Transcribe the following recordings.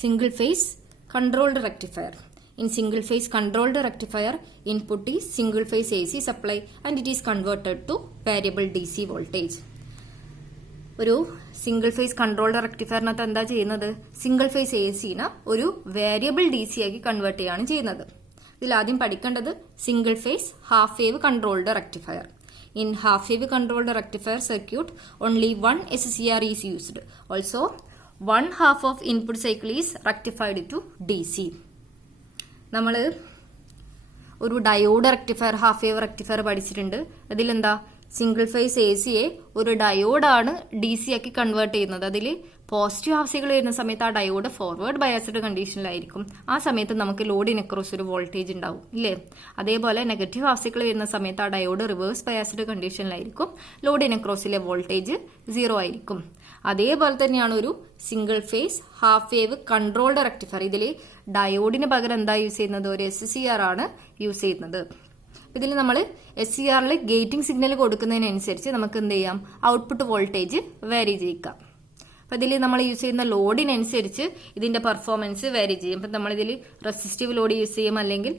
single phase controlled rectifier. In single phase controlled rectifier, input is single phase AC supply and it is converted to variable DC voltage. ഒരു single face controlled റെക്ടിഫയറിനകത്ത് എന്താ ചെയ്യുന്നത്? Single phase A സിനെ ഒരു variable D C ആക്കി convert ചെയ്യാണ് ചെയ്യുന്നത്. ഇതിൽ ആദ്യം പഠിക്കേണ്ടത് single phase half wave controlled rectifier. In half wave controlled rectifier circuit, only one SCR is used. Also, one half of input cycle is rectified to DC. നമ്മൾ ഒരു diode rectifier, half wave rectifier പഠിച്ചിട്ടുണ്ട്. അതിലെന്താ, single phase A സിയെ ഒരു ഡയോഡാണ് D C ആക്കി convert ചെയ്യുന്നത്. അതിൽ positive half cycle വരുന്ന സമയത്ത് ആ ഡയോഡ് ഫോർവേഡ് ബയാസ്ഡ് കണ്ടീഷനിലായിരിക്കും. ആ സമയത്ത് നമുക്ക് ലോഡിന് അക്രോസ് ഒരു വോൾട്ടേജ് ഉണ്ടാവും, ഇല്ലേ? അതേപോലെ നെഗറ്റീവ് ഹാഫ് സൈക്കിൾ വരുന്ന സമയത്ത് ആ ഡയോഡ് റിവേഴ്സ് ബയാസ്ഡ് കണ്ടീഷനിലായിരിക്കും. ലോഡിന് അക്രോസിലെ വോൾട്ടേജ് 0 ആയിരിക്കും. അതേപോലെ തന്നെയാണ് ഒരു single phase half wave controlled rectifier. ഇതിൽ ഡയോഡിന് പകരം എന്താ യൂസ് ചെയ്യുന്നത്? ഒരു SCR ആണ് യൂസ് ചെയ്യുന്നത്. ഇതിൽ നമ്മൾ SCRൽ ഗേറ്റിംഗ് സിഗ്നൽ കൊടുക്കുന്നതിനനുസരിച്ച് നമുക്ക് എന്ത് ചെയ്യാം? ഔട്ട്പുട്ട് വോൾട്ടേജ് വേരി ചെയ്യിക്കാം. അപ്പൊ ഇതിൽ നമ്മൾ യൂസ് ചെയ്യുന്ന ലോഡിനനുസരിച്ച് ഇതിന്റെ പെർഫോമൻസ് വേരി ചെയ്യും. അപ്പൊ നമ്മളിതിൽ റെസിസ്റ്റീവ് ലോഡ് യൂസ് ചെയ്യും, അല്ലെങ്കിൽ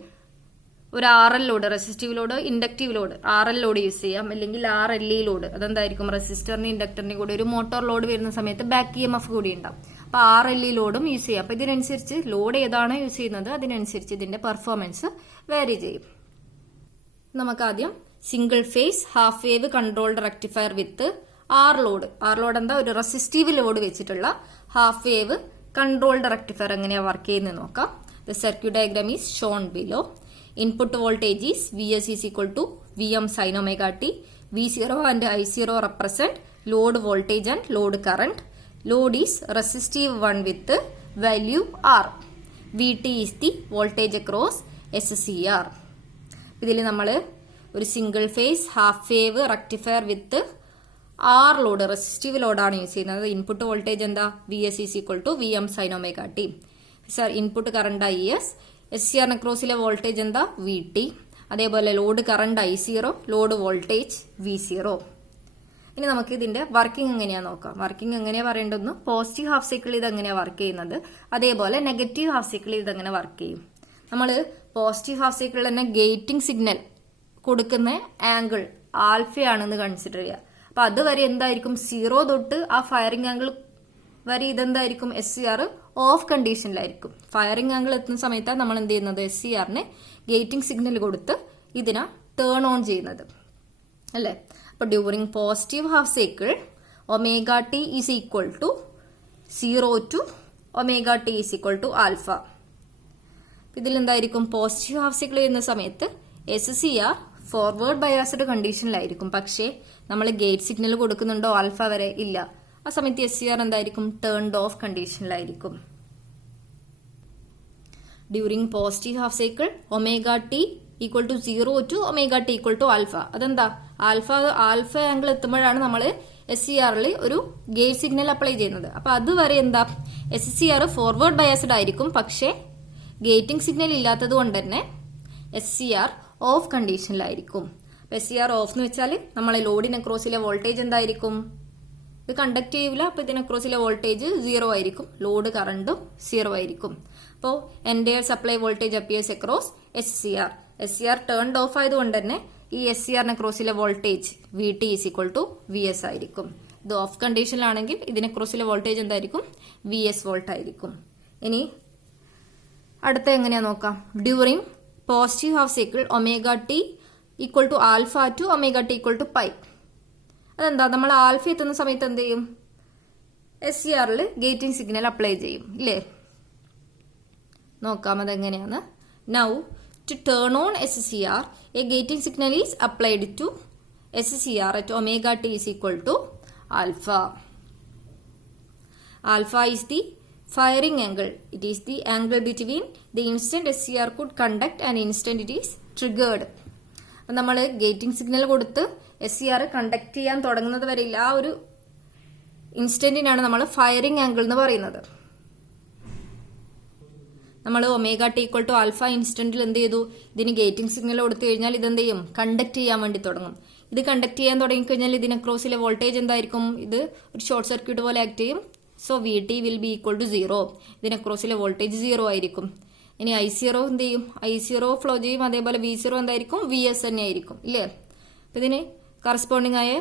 ഒരു RL load, resistive load, inductive load, RL load use ചെയ്യാം, അല്ലെങ്കിൽ RLE ലോഡ്. അതെന്തായിരിക്കും? റെസിസ്റ്ററിന് ഇൻഡക്ടറിന് കൂടി ഒരു മോട്ടോർ ലോഡ് വരുന്ന സമയത്ത് ബാക്ക് EMF കൂടി ഉണ്ടാവും. അപ്പൊ RLE ലോഡും യൂസ് ചെയ്യാം. അപ്പൊ ഇതിനനുസരിച്ച് ലോഡ് ഏതാണോ യൂസ് ചെയ്യുന്നത് അതിനനുസരിച്ച് ഇതിന്റെ പെർഫോമൻസ് വേരി ചെയ്യും. നമുക്ക് ആദ്യം single phase half wave controlled rectifier with R load എന്താ? ഒരു റെസിസ്റ്റീവ് ലോഡ് വെച്ചിട്ടുള്ള ഹാഫ് വേവ് കൺട്രോൾഡ് റെക്ടിഫയർ എങ്ങനെയാ വർക്ക് ചെയ്യുന്നത് നോക്കാം. The circuit diagram is shown below. Input voltage is VS is equal to VM sin omega t. V0 and I0 represent load voltage and load current. Load is resistive one with value R. VT is the voltage across SCR. ഇതിൽ നമ്മൾ ഒരു single phase half wave rectifier with R load, resistive ലോഡാണ് use ചെയ്യുന്നത്. Input voltage എന്താ? VS is equal to VM sin omega t. Sir input current IS, SCR അക്രോസിലെ voltage എന്താ? VT. അതേപോലെ load current I0, load voltage V0. ഇനി നമുക്ക് ഇതിന്റെ working എങ്ങനെയാ നോക്കാം. വർക്കിംഗ് എങ്ങനെയാ പറയേണ്ടതെന്ന്, പോസിറ്റീവ് ഹാഫ് സൈക്കിൾ ഇത് എങ്ങനെയാ വർക്ക് ചെയ്യുന്നത്, അതേപോലെ നെഗറ്റീവ് ഹാഫ് സൈക്കിൾ ഇത് എങ്ങനെ വർക്ക് ചെയ്യും. നമ്മൾ പോസിറ്റീവ് ഹാഫ് സൈക്കിളിൽ തന്നെ ഗേറ്റിംഗ് സിഗ്നൽ കൊടുക്കുന്ന ആംഗിൾ ആൽഫയാണെന്ന് കൺസിഡർ ചെയ്യുക. അപ്പൊ അതുവരെ എന്തായിരിക്കും? 0 തൊട്ട് ആ ഫയറിംഗ് ആംഗിൾ വരെ ഇതെന്തായിരിക്കും? SCR ഓഫ് കണ്ടീഷനിലായിരിക്കും. ഫയറിംഗ് ആംഗിൾ എത്തുന്ന സമയത്താണ് നമ്മൾ എന്ത് ചെയ്യുന്നത്? SCRനെ ഗേറ്റിംഗ് സിഗ്നൽ കൊടുത്ത് ഇതിനെ ടേൺ ഓൺ ചെയ്യുന്നത്, അല്ലേ? അപ്പൊ during positive half cycle omega t is equal to 0 to omega t is equal to alpha. ഇതിൽ എന്തായിരിക്കും? പോസിറ്റീവ് ഹാഫ് സൈക്കിൾ ചെയ്യുന്ന സമയത്ത് SCR ഫോർവേഡ് ബയാസ്ഡ് കണ്ടീഷനിലായിരിക്കും. പക്ഷേ നമ്മൾ ഗേറ്റ് സിഗ്നൽ കൊടുക്കുന്നുണ്ടോ ആൽഫ വരെ? ഇല്ല. ആ സമയത്ത് SCR എന്തായിരിക്കും? ടേൺഡ് ഓഫ് കണ്ടീഷനിലായിരിക്കും. During positive half cycle omega t equal to 0 to omega t equal to alpha. അതെന്താ? ആൽഫ ആംഗിൾ എത്തുമ്പോഴാണ് നമ്മൾ SCRൽ ഒരു ഗേറ്റ് സിഗ്നൽ അപ്ലൈ ചെയ്യുന്നത്. അപ്പൊ അതുവരെ എന്താ? SCR ഫോർവേഡ് ബയാസ്ഡ് ആയിരിക്കും. പക്ഷേ ഗേറ്റിംഗ് സിഗ്നൽ ഇല്ലാത്തത് കൊണ്ട് തന്നെ SCR ഓഫ് കണ്ടീഷനിലായിരിക്കും. SCR ഓഫ് എന്ന് വെച്ചാൽ നമ്മളെ ലോഡിന് അക്രോസിലെ വോൾട്ടേജ് എന്തായിരിക്കും? ഇത് കണ്ടക്ട് ചെയ്യൂല. അപ്പൊ ഇതിന് അക്രോസിലെ വോൾട്ടേജ് 0 ആയിരിക്കും, ലോഡ് കറണ്ടും 0 ആയിരിക്കും. അപ്പോൾ entire supply voltage appears across SCR. SCR turned off ആയതുകൊണ്ട് തന്നെ ഈ SCRന് അക്രോസിലെ voltage VT is equal to VS ആയിരിക്കും. ഇത് ഓഫ് കണ്ടീഷനിലാണെങ്കിൽ ഇതിന് അക്രോസിലെ വോൾട്ടേജ് എന്തായിരിക്കും? VS വോൾട്ട് ആയിരിക്കും. ഇനി അടുത്ത എങ്ങനെയാ നോക്കാം. During positive half cycle omega t equal to alpha to omega t equal to pi. അതെന്താ? നമ്മൾ ആൽഫ എത്തുന്ന സമയത്ത് എന്ത് ചെയ്യും? SCRൽ ഗേറ്റിംഗ് സിഗ്നൽ അപ്ലൈ ചെയ്യും, ഇല്ലേ? നോക്കാം അതെങ്ങനെയാണ്. Now to turn on SCR a gating signal is applied to SCR at omega t is equal to alpha. Alpha is the firing angle. It is the angle between the instant SCR could conduct and instant it is triggered. നമ്മൾ gating signal കൊടുത്ത് SCR conduct ചെയ്യാൻ തുടങ്ങുന്നത് വരെയില്ല ആ ഒരു ഇൻസ്റ്റന്റിനാണ് നമ്മൾ firing angle എന്ന് പറയുന്നത്. നമ്മൾ omega t equal to alpha ഇൻസ്റ്റന്റിൽ എന്ത് ചെയ്തു? ഇതിന് ഗേറ്റിംഗ് സിഗ്നൽ കൊടുത്തു കഴിഞ്ഞാൽ ഇതെന്ത് ചെയ്യും? കണ്ടക്ട് ചെയ്യാൻ വേണ്ടി തുടങ്ങും. ഇത് കണ്ടക്ട് ചെയ്യാൻ തുടങ്ങിക്കഴിഞ്ഞാൽ ഇതിന് ക്രോസിലെ വോൾട്ടേജ് എന്തായിരിക്കും? ഇത് ഒരു ഷോർട്ട് സർക്യൂട്ട് പോലെ ആക്ട് ചെയ്യും. So V t will be equal to 0. ഇതിന് അക്രോസിലെ വോൾട്ടേജ് 0 ആയിരിക്കും. ഇനി I0 എന്ത് ചെയ്യും? I0 ഫ്ലോ ചെയ്യും. അതേപോലെ V0 എന്തായിരിക്കും? VS തന്നെ ആയിരിക്കും ഇല്ലേ? അപ്പം ഇതിന് കറസ്പോണ്ടിങ് ആയ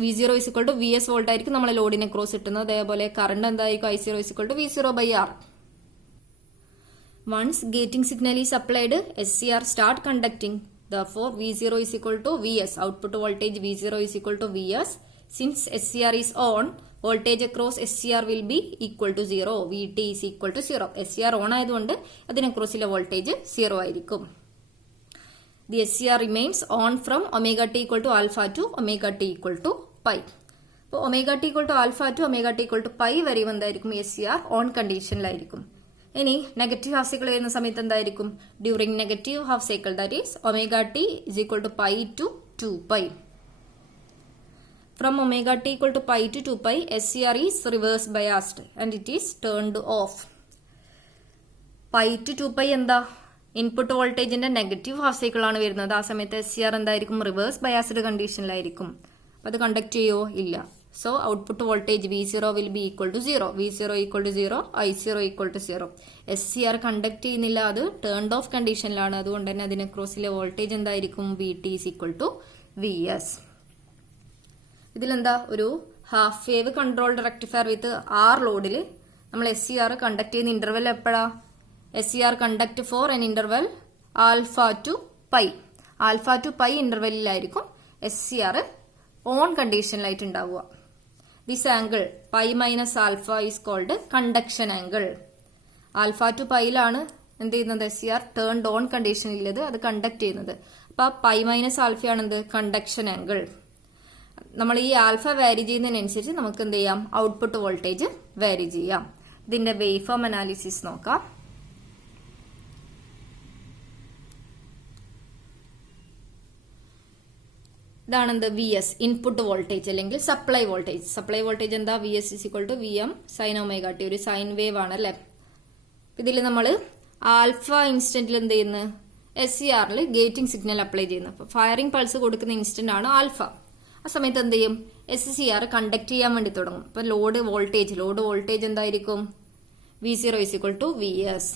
V0 is equal to VS volt ആയിരിക്കും നമ്മളെ ലോഡിനെ ക്രോസ് കിട്ടുന്നത്. അതേപോലെ കറണ്ട് എന്തായിരിക്കും? I0 is equal to V0/R. Once gating signal is applied, SCR start conducting. Therefore, V0 is equal to VS. Output voltage V0 is equal to VS. Since SCR is on, voltage across SCR will be equal to 0. VT is equal to 0. SCR on ആയതുകൊണ്ട് അതിന് അക്രോസിലെ voltage 0 ആയിരിക്കും. The SCR remains on from omega t equal to alpha to omega t equal to pi. അപ്പോൾ omega t equal to alpha to omega t equal to pi വരെ എന്തായിരിക്കും? SCR on കണ്ടീഷനിലായിരിക്കും. ഇനി negative half cycle വരുന്ന സമയത്ത് എന്തായിരിക്കും? During negative half cycle that is omega t is equal to pi to 2π. From omega t equal to pi to 2π, SCR is reverse biased and it is turned off. Pi to 2π എന്താ? Input വോൾട്ടേജിന്റെ negative half cycle ആണ് വരുന്നത്. ആ സമയത്ത് SCR എന്തായിരിക്കും? Reverse biased കണ്ടീഷനിലായിരിക്കും. അപ്പോൾ അത് കണ്ടക്ട് ചെയ്യോ? ഇല്ല. So output voltage V0 will be equal to 0. V0 equal to 0, I0 equal to 0. SCR conduct ചെയ്യുന്നില്ല, അത് ടേൺഡ് ഓഫ് കണ്ടീഷനിലാണ്. അതുകൊണ്ട് തന്നെ അതിന് ക്രോസിലെ വോൾട്ടേജ് എന്തായിരിക്കും? VT is equal to VS. ഇതിലെന്താ? ഒരു half wave controlled rectifier with R ലോഡിൽ നമ്മൾ SCR കണ്ടക്ട് ചെയ്യുന്ന ഇന്റർവെൽ എപ്പോഴാ? SCR conduct for an interval alpha to pi. Alpha to pi ഇന്റർവെല്ലിലായിരിക്കും SCR ഓൺ കണ്ടീഷനിലായിട്ട് ഉണ്ടാവുക. This angle pi minus alpha is called conduction angle. Alpha to പൈയിലാണ് എന്ത് ചെയ്യുന്നത്? SCR ടേൺഡ് ഓൺ കണ്ടീഷനിലുള്ളത്, അത് കണ്ടക്ട് ചെയ്യുന്നത്. അപ്പൊ പൈ മൈനസ് ആൽഫയാണ് എന്ത്? Conduction angle. നമ്മൾ ഈ ആൽഫ വാരി ചെയ്യുന്നതിനനുസരിച്ച് നമുക്ക് എന്ത് ചെയ്യാം? ഔട്ട്പുട്ട് വോൾട്ടേജ് വാരി ചെയ്യാം. ഇതിന്റെ വേവ് ഫോം അനാലിസിസ് നോക്കാം. ഇതാണെന്ത്? VS ഇൻപുട്ട് വോൾട്ടേജ് അല്ലെങ്കിൽ സപ്ലൈ വോൾട്ടേജ്. സപ്ലൈ വോൾട്ടേജ് എന്താ? VS is equal to VM sin omega t. ഒരു സൈൻ വേവ് ആണ് അല്ലെ? ഇതിൽ നമ്മൾ ആൽഫ ഇൻസ്റ്റന്റിൽ എന്ത് ചെയ്യുന്നു? SCRൽ ഗേറ്റിംഗ് സിഗ്നൽ അപ്ലൈ ചെയ്യുന്നു. അപ്പൊ ഫയറിംഗ് പൾസ് കൊടുക്കുന്ന ഇൻസ്റ്റന്റ് ആണ് ആൽഫ. ആ സമയത്ത് എന്ത് ചെയ്യും? SCR കണ്ടക്ട് ചെയ്യാൻ വേണ്ടി തുടങ്ങും. അപ്പൊ ലോഡ് വോൾട്ടേജ് എന്തായിരിക്കും? V0 is equal to VS.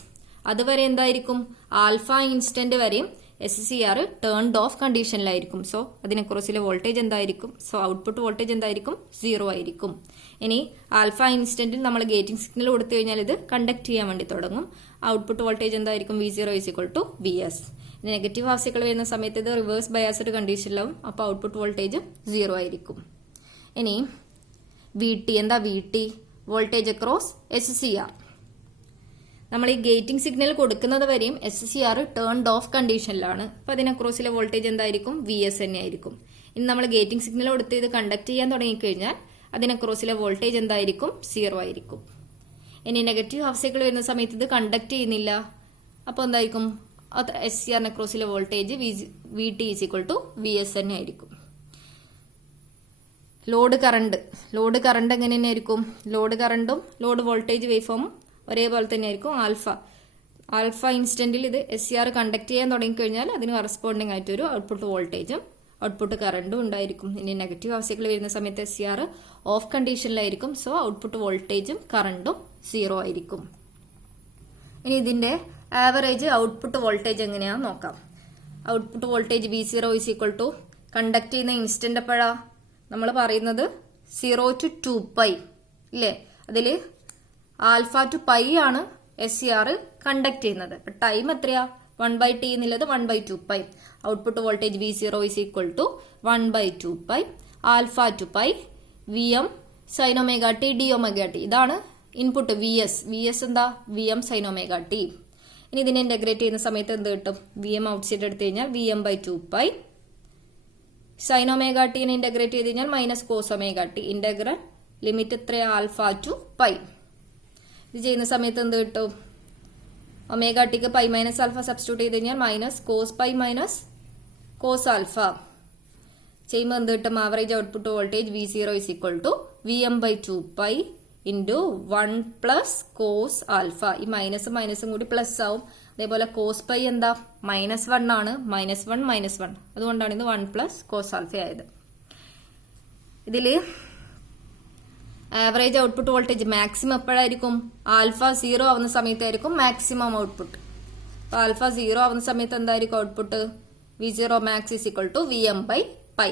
അതുവരെ എന്തായിരിക്കും? ആൽഫ ഇൻസ്റ്റന്റ് വരെയും SCR ടേൺഡ് ഓഫ് കണ്ടീഷനിലായിരിക്കും. സോ അതിനെ ക്രോസിലെ വോൾട്ടേജ് എന്തായിരിക്കും? സോ ഔട്ട്പുട്ട് വോൾട്ടേജ് എന്തായിരിക്കും? 0 ആയിരിക്കും. ഇനി ആൽഫ ഇൻസ്റ്റന്റിൽ നമ്മൾ ഗേറ്റിംഗ് സിഗ്നൽ കൊടുത്തു കഴിഞ്ഞാൽ ഇത് കണ്ടക്ട് ചെയ്യാൻ വേണ്ടി തുടങ്ങും. ഔട്ട്പുട്ട് വോൾട്ടേജ് എന്തായിരിക്കും? V0 is equal to VS. Negative half cycle വരുന്ന സമയത്ത് ഇത് റിവേഴ്സ് ബയാസ്ഡ് കണ്ടീഷനിലാവും. അപ്പോൾ ഔട്ട്പുട്ട് വോൾട്ടേജ് 0 ആയിരിക്കും. ഇനി VT എന്താ? VT voltage across SCR. നമ്മൾ ഈ ഗേറ്റിംഗ് സിഗ്നൽ കൊടുക്കുന്നത് വരെയും SCR ടേൺഡ് ഓഫ് കണ്ടീഷനിലാണ്. അപ്പൊ അതിന് അക്രോസിലെ വോൾട്ടേജ് എന്തായിരിക്കും? VS തന്നെ ആയിരിക്കും. ഇനി നമ്മൾ ഗേറ്റിംഗ് സിഗ്നൽ കൊടുത്ത് ഇത് കണ്ടക്ട് ചെയ്യാൻ തുടങ്ങിക്കഴിഞ്ഞാൽ അതിന് അക്രോസിലെ വോൾട്ടേജ് എന്തായിരിക്കും? 0 ആയിരിക്കും. ഇനി നെഗറ്റീവ് ഹാഫ് സൈക്കിൾ വരുന്ന സമയത്ത് ഇത് കണ്ടക്ട് ചെയ്യുന്നില്ല. അപ്പോൾ എന്തായിരിക്കും? SCR അക്രോസിലെ voltage VT is equal to VS തന്നെ ആയിരിക്കും. ലോഡ് കറണ്ട് എങ്ങനെ തന്നെ ആയിരിക്കും? ലോഡ് കറണ്ടും ലോഡ് വോൾട്ടേജ് വേവ് ഫോമും ഒരേപോലെ തന്നെ ആയിരിക്കും. ആൽഫ ഇൻസ്റ്റന്റിൽ ഇത് SCR കണ്ടക്ട് ചെയ്യാൻ തുടങ്ങിക്കഴിഞ്ഞാൽ അതിന് കറസ്പോണ്ടിങ് ആയിട്ട് ഒരു ഔട്ട്പുട്ട് വോൾട്ടേജും ഔട്ട്പുട്ട് കറണ്ടും ഉണ്ടായിരിക്കും. ഇനി നെഗറ്റീവ് ഹാഫ് സൈക്കിൾ വരുന്ന സമയത്ത് SCR ഓഫ് കണ്ടീഷനിലായിരിക്കും. സോ ഔട്ട്പുട്ട് വോൾട്ടേജും കറണ്ടും 0 ആയിരിക്കും. ഇനി ഇതിന്റെ ആവറേജ് ഔട്ട്പുട്ട് വോൾട്ടേജ് എങ്ങനെയാണെന്ന് നോക്കാം. Output voltage V0 is equal to conduct ചെയ്യുന്ന ഇൻസ്റ്റന്റ് എപ്പോഴാ? നമ്മൾ പറയുന്നത് 0 to 2π ഇല്ലേ? അതില് ആൽഫ ടു പൈ ആണ് SCR കണ്ടക്ട് ചെയ്യുന്നത്. അപ്പൊ ടൈം എത്രയാ? 1/t എന്നുള്ളത് 1/2π. Output voltage V0 is equal to 1/2π alpha to pi VM sin omega t d omega t. ഇതാണ് ഇൻപുട്ട് VS എന്താ? VM sin omega t. ഇനി ഇതിനെ ഇന്റഗ്രേറ്റ് ചെയ്യുന്ന സമയത്ത് എന്ത് കിട്ടും? VM ഔട്ട്സൈഡ് എടുത്തു കഴിഞ്ഞാൽ VM/2π sin omega t നെ ഇന്റഗ്രേറ്റ് ചെയ്ത് കഴിഞ്ഞാൽ minus cos omega t. Integral limit എത്രയാ? Alpha to pi. ഇത് ചെയ്യുന്ന സമയത്ത് എന്ത് കിട്ടും? ഒമേഗ ടിക്ക് പൈ മൈനസ് ആൽഫ സബ്സ്റ്റിറ്റ്യൂട്ട് ചെയ്ത് കഴിഞ്ഞാൽ minus cos pi minus cos alpha ചെയ്യുമ്പോൾ എന്ത് കിട്ടും? Average output voltage V0 is equal to VM/2π into 1 plus cos alpha. ഈ മൈനസും കൂടി പ്ലസ് ആവും. അതേപോലെ കോസ് പൈ എന്താ? -1 ആണ്. -1 അതുകൊണ്ടാണ് ഇത് 1 plus cos ആൽഫ ആയത്. ഇതില് ആവറേജ് ഔട്ട്പുട്ട് വോൾട്ടേജ് മാക്സിമം എപ്പോഴായിരിക്കും? ആൽഫ 0 ആവുന്ന സമയത്തായിരിക്കും മാക്സിമം ഔട്ട്പുട്ട്. അപ്പൊ ആൽഫ 0 ആവുന്ന സമയത്ത് എന്തായിരിക്കും output? V0 max is equal to Vm by pi.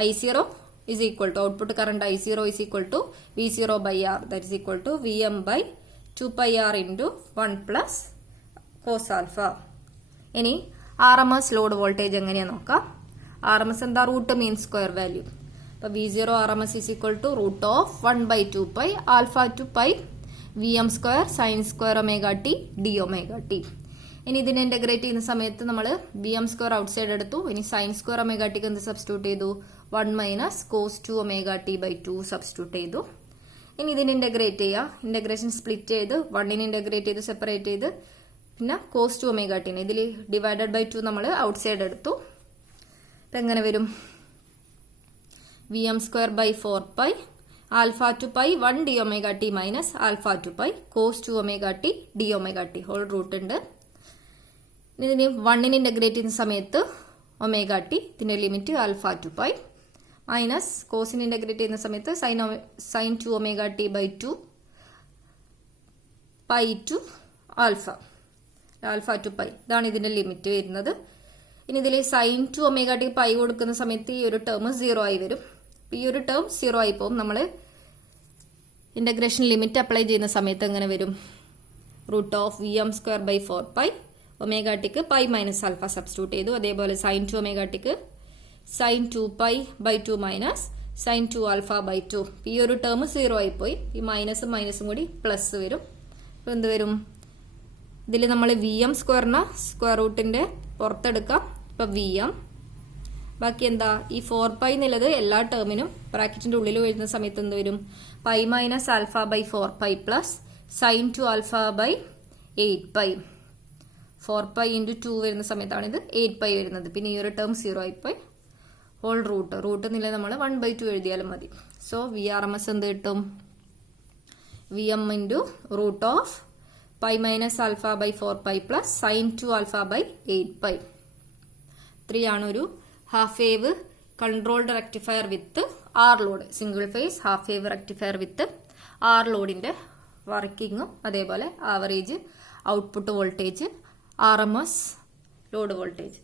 I0 is equal to output current I0 is equal to V0 by R, that is equal to Vm by 2 pi R into 1 plus cos alpha. ഇനി RMS load voltage എങ്ങനെയാ നോക്കാം. RMS എന്താ? Root mean square value. അപ്പൊ V0 RMS is equal to root of 1 by 2 pi alpha to pi Vm square sin square omega t d omega t. ഇനി ഇതിനെ integrate ചെയ്യുന്ന സമയത്ത് നമ്മൾ Vm സ്ക്വയർ ഔട്ട് സൈഡ് എടുത്തു. ഇനി sine square omega ടിക്ക് എന്ത് സബ്സ്റ്റിറ്റ്യൂട്ട് ചെയ്തു? 1 minus cos 2 omega t by 2 substitute ചെയ്തു. ഇനി ഇതിനെ ഇന്റഗ്രേറ്റ് ചെയ്യുക. ഇന്റഗ്രേഷൻ സ്പ്ലിറ്റ് ചെയ്ത് 1നെ ഇന്റഗ്രേറ്റ് ചെയ്ത് സെപ്പറേറ്റ് ചെയ്ത് പിന്നെ കോസ് 2 ഒമേഗ ടിനെ ഇതിൽ ഡിവൈഡഡ് ബൈ 2 നമ്മൾ ഔട്ട് സൈഡ് എടുത്തു. അപ്പം എങ്ങനെ വരും? Vm square by 4 pi alpha to pi 1 d omega t minus alpha to pi cos 2 omega t d omega t whole root ഉണ്ട്. ഇതിന് 1നെ ഇന്റഗ്രേറ്റ് ചെയ്യുന്ന സമയത്ത് ഒമേഗ ടി, ഇതിന്റെ limit alpha to pi minus കോസിനെ ഇന്റഗ്രേറ്റ് ചെയ്യുന്ന സമയത്ത് sine 2 omega t by 2 pi to alpha to pi. ഇതാണ് ഇതിന്റെ ലിമിറ്റ് വരുന്നത്. ഇനി ഇതിൽ സൈൻ 2 ഒമേഗ ടി പൈ കൊടുക്കുന്ന സമയത്ത് ഈ ഒരു ടേം 0 ആയി വരും. ഈ ഒരു ടേം 0 ആയി പോകും. നമ്മൾ ഇന്റഗ്രേഷൻ ലിമിറ്റ് അപ്ലൈ ചെയ്യുന്ന സമയത്ത് എങ്ങനെ വരും? Root of Vm square by 4 pi omega ടിക്ക് പൈ മൈനസ് ആൽഫ സബ്സ്റ്റിറ്റ്യൂട്ട് ചെയ്തു. അതേപോലെ സൈൻ 2 ഒമേഗ ടിക്ക് sine 2 pi by 2 minus sine 2 alpha by 2. ഈ ഒരു ടേം 0 ആയി പോയി. ഈ മൈനസും മൈനസും കൂടി പ്ലസ് വരും. അപ്പോൾ എന്ത് വരും? ഇതിൽ നമ്മൾ Vm സ്ക്വയറിന് സ്ക്വയർ റൂട്ടിന്റെ പുറത്തെടുക്കാം. ഇപ്പൊ Vm ബാക്കി എന്താ? ഈ 4 പൈ എന്നുള്ളത് എല്ലാ ടേമിനും ബ്രാക്കറ്റിന്റെ ഉള്ളിൽ വരുന്ന സമയത്ത് എന്ത് വരും? Pi minus alpha by 4 pi plus sine 2 alpha by 8 pi. 4 pi into 2 വരുന്ന സമയത്താണ് ഇത് 8 പൈ വരുന്നത്. പിന്നെ ഈ ഒരു ടേം 0 ആയി പോയി. ഹോൾ റൂട്ട് എന്നില്ല നമ്മൾ 1 by 2 എഴുതിയാലും മതി. സോ VRMS എന്ത് കിട്ടും? Vm into root of pi minus alpha by 4 pi plus sine 2 alpha by 8 pi. 3 ആണ് ഒരു half wave controlled rectifier with R load. Single phase half wave rectifier with R ലോഡിന്റെ വർക്കിങ്ങും അതേപോലെ average output voltage RMS load voltage.